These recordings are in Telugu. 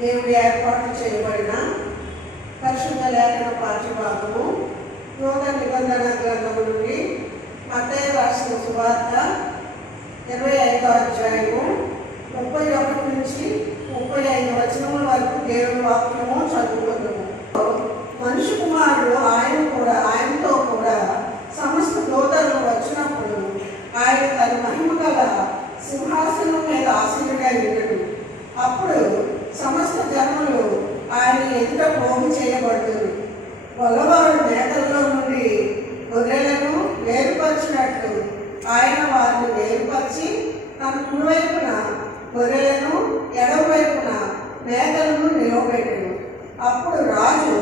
దేవుడి ఏర్పాటు చేయబడిన పరిశుద్ధ లేఖన పాఠ్యభాగము నూతన నిబంధన గ్రంథము నుండి మత్తయి రాసిన సువార్త 25వ అధ్యాయము 31 నుంచి 35 వచనముల వరకు దేవుని వాక్యము చదువుకుందాము. మనిషి కుమారుడు ఆయనతో కూడా సమస్త దూతలు వచ్చినప్పుడు ఆయన తన మహిమ గల సింహాసనం మీద ఆసీనుడై ఉండడు. అప్పుడు సమస్త జనములు ఆయన ఎదుట పోగు చేయబడుతుంది. గొల్లవారు మేకల్లో నుండి గొర్రెలను వేరుపరిచినట్లు ఆయన వారిని వేరుపరిచి తన కుడివైపున గొర్రెలను ఎడమవైపున మేకలను నిలవబెట్టెను. అప్పుడు రాజు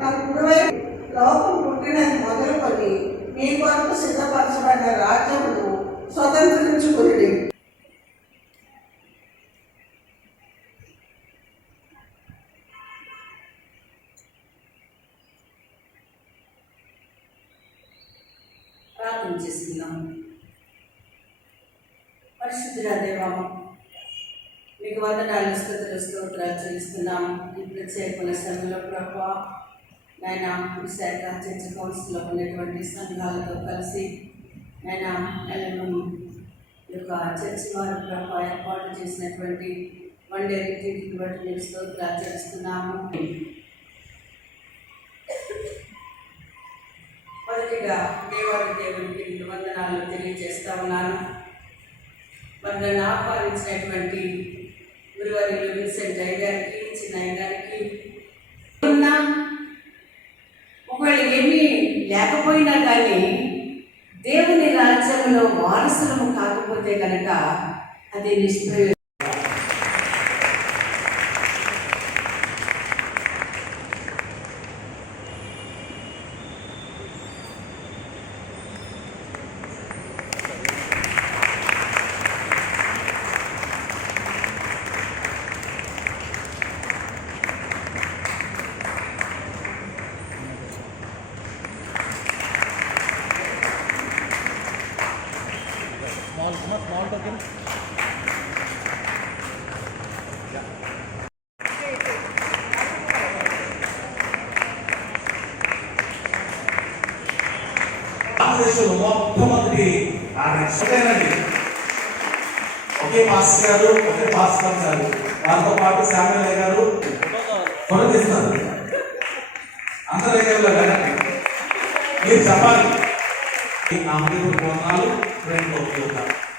తన కుడివైపు లోకం పుట్టినది మొదలుకొని మీ కొరకు సిద్ధపరచబడిన రాజ్యమును స్వతంత్రించుకుని ప్రార్థన చేసుకుందాం. పరిశుద్ధుల దేవా, మీకు వందనాలు స్తుతులు స్తోత్రాలు చెల్లిస్తున్నాము. ఈ ప్రత్యేకమైన సమయంలో ప్రభా నాయన విశాఖ చర్చ్ కౌన్సిల్లో ఉన్నటువంటి సంఘాలతో కలిసి నాయన యొక్క చర్చ్ వారు ప్రభా ఏర్పాటు చేసినటువంటి వన్ డే రిట్రీట్ని బట్టి మీకు స్తోత్రాలు చెల్లిస్తున్నాము. మొదటిగా దేవునికి వందనాలు తెలియజేస్తా ఉన్నాను. మరి నన్ను ఆహ్వానించినటువంటి గురువారిలో విన్సెంట్ అయ్య గారికి, చిన్నయ్య గారికి, ఒకవేళ ఏమీ లేకపోయినా కానీ దేవుని రాజ్యంలో వారసులము కాకపోతే కనుక అది నిష్ప్రయోజనం. Small token. భారతదేశంలో మొట్టమొదటి ఆర్గనైజేషన్ ఒకే మాస్టర్ గారు ఒకే భాస్కర్ గారు వారితో పాటు శామ్యుల్ గారు కొనదిస్తారు అంతర్గతంలో వెళ్ళండి మీరు చెప్పాలి నా మీరు 4 2